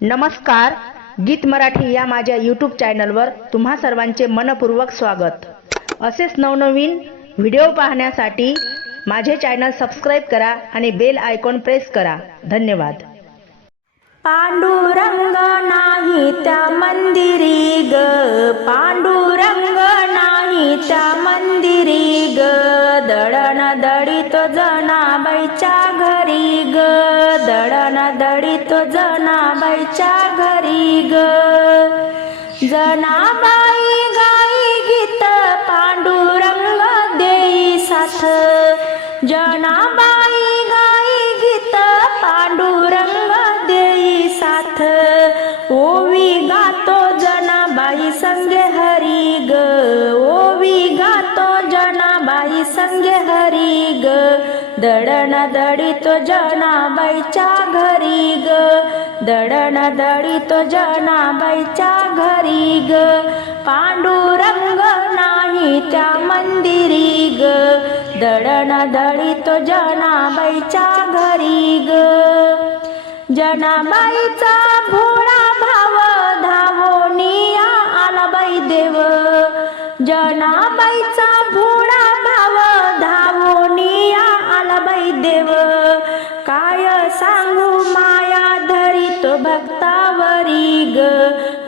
नमस्कार गीत मराठी या माझ्या यूट्यूब चॅनलवर तुम्हा सर्वांचे मनपूर्वक स्वागत. असेच नवनवीन व्हिडिओ पाहण्यासाठी माझे चॅनल सबस्क्राईब करा आणि बेल आयकॉन प्रेस करा. धन्यवाद. पांडुरंग नाही त्या मंदिरी ग. पांडुरंग नाही त्या मंदिरी ग. दळण दळीत जनाबाईच्या दळीत जनाबाईच्या घरी ग. जनाबाई गाई गीत पांडुरंग देई साथ. जना संगे हरी ग. दळण दळीतो जनाबाईच्या घरी ग. दळण दळीतो जनाबाईच्या घरी ग. पांडुरंग नाही त्या मंदिरी ग. तो दळीतो जनाबाईच्या घरी ग. जनाबाईचा भोळा भाव धावोनिया आला बाई देव. जनाबाईचा भोळा देव. काय सांगू माया धरित भक्तावरी ग?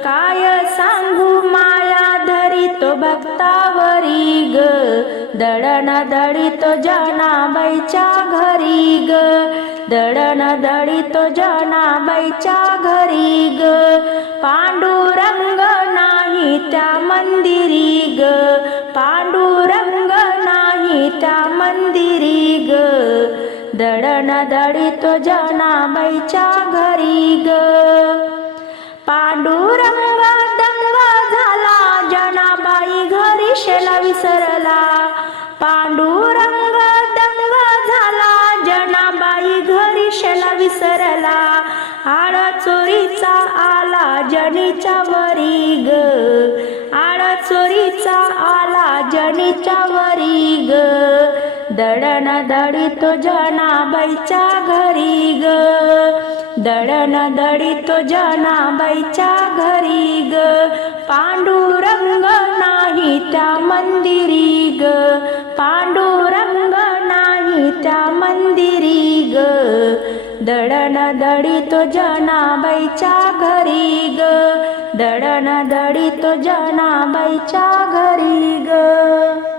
काय सांगू माया धरितो भक्तावरी ग? दळण दळीतो जनाबाईच्या घरी ग. दळण दळीतो जनाबाईच्या घरी ग. पांडुरंग मंदिरी ग. दळण दळीतो जनाबाईच्या घरी ग. पांडुरंग दंग झाला जनाबाई घरी शेला विसरला. पांडुरंग दंग झाला जनाबाई घरी शेला विसरला. आळ चोरीचा आला जनीच्या वरी ग. आळ चोरीचा आला जनीच्या वरी ग. दळण दळीतो जनाबाईच्या घरी ग. दळण दळीतो जनाबाईच्या घरी ग. पांडुरंग नाही त्या मंदिरी ग. पांडुरंग नाही त्या मंदिरी ग. दळण दळीतो जनाबाईच्या घरी ग. दळण दळीतो जनाबाईच्या घरी ग.